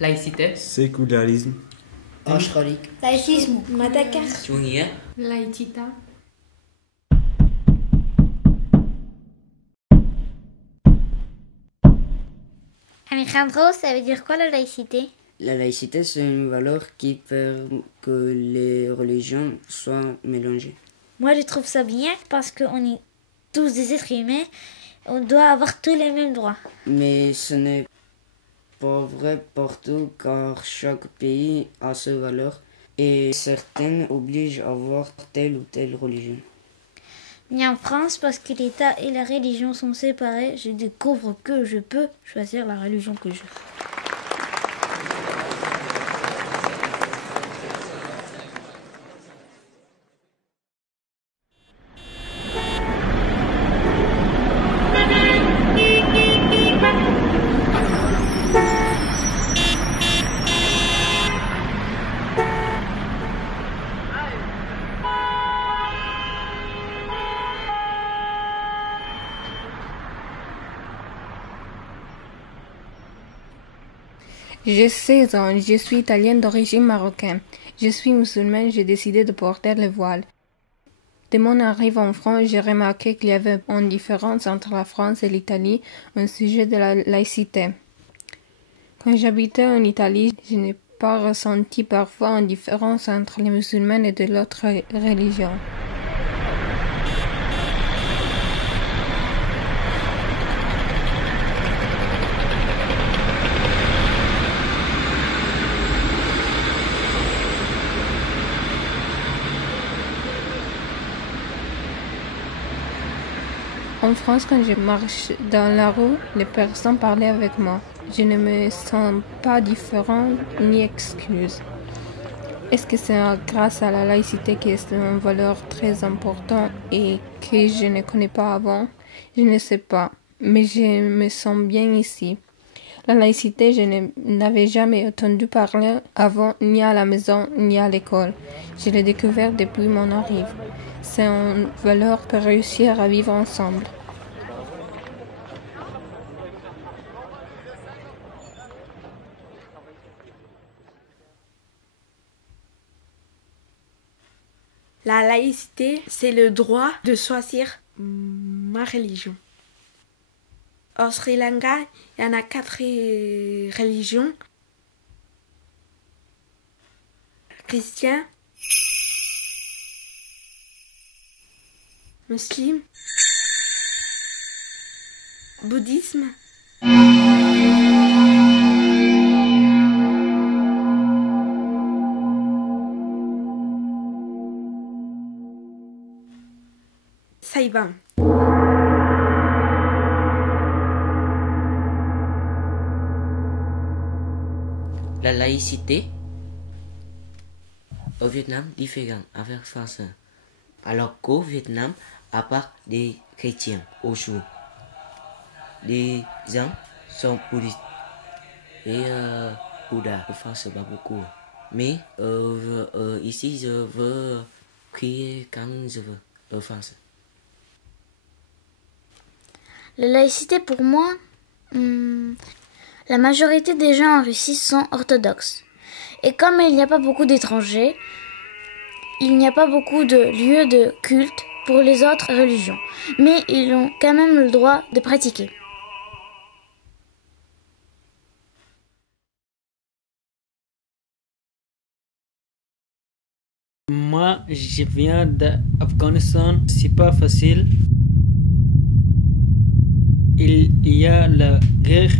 laïcité, sécularisme, ashrarik, laïcisme, Madagascar, Junior, laïcité, Alejandro, ça veut dire quoi la laïcité? La laïcité, c'est une valeur qui permet que les religions soient mélangées. Moi, je trouve ça bien parce qu'on est tous des êtres humains. On doit avoir tous les mêmes droits. Mais ce n'est pas vrai partout car chaque pays a ses valeurs et certaines obligent à avoir telle ou telle religion. Mais en France, parce que l'État et la religion sont séparés, je découvre que je peux choisir la religion que je veux. J'ai 16 ans, je suis italienne d'origine marocaine. Je suis musulmane, j'ai décidé de porter le voile. Dès mon arrivée en France, j'ai remarqué qu'il y avait une différence entre la France et l'Italie au sujet de la laïcité. Quand j'habitais en Italie, je n'ai pas ressenti parfois une différence entre les musulmans et de l'autre religion. En France, quand je marche dans la rue, les personnes parlaient avec moi. Je ne me sens pas différent ni excuse. Est-ce que c'est grâce à la laïcité que c'est une valeur très importante et que je ne connais pas avant? Je ne sais pas, mais je me sens bien ici. La laïcité, je n'avais jamais entendu parler avant, ni à la maison, ni à l'école. Je l'ai découvert depuis mon arrivée. C'est une valeur pour réussir à vivre ensemble. La laïcité, c'est le droit de choisir ma religion. Au Sri Lanka, il y en a 4 religions. Chrétien, musulman, bouddhisme, Saïban. La laïcité au Vietnam différent avec France. Alors qu'au Vietnam, à part des chrétiens au jour, les gens sont bouddhistes et Bouddha en France pas beaucoup. Mais ici je veux crier quand je veux en France. La laïcité, pour moi, la majorité des gens en Russie sont orthodoxes. Et comme il n'y a pas beaucoup d'étrangers, il n'y a pas beaucoup de lieux de culte pour les autres religions. Mais ils ont quand même le droit de pratiquer. Moi, je viens d'Afghanistan, c'est pas facile. Il y a la guerre.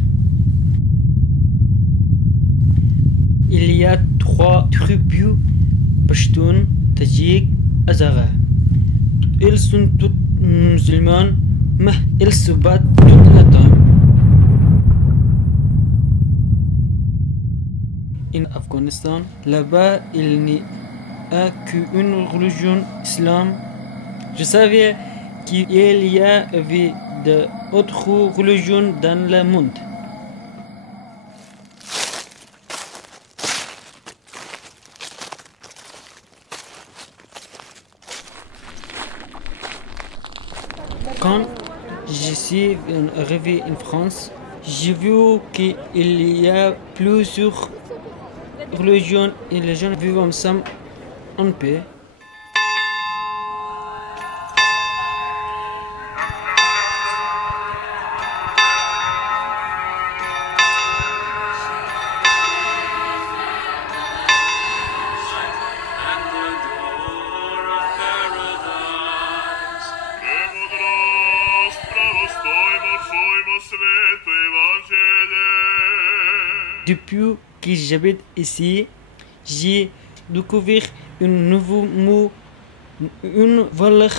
Il y a 3 tribus, Pashtun, Tadjik, Hazara. Ils sont tous musulmans, mais ils se battent tout le temps. En Afghanistan, là-bas, il n'y a qu'une religion, l'islam. Je savais qu'il y avait d'autres religions dans le monde. Quand je suis arrivé en France, j'ai vu qu'il y a plusieurs religions et les gens vivent ensemble en paix. Depuis que j'habite ici, j'ai découvert un nouveau mot, une valeur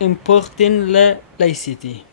importante, la laïcité.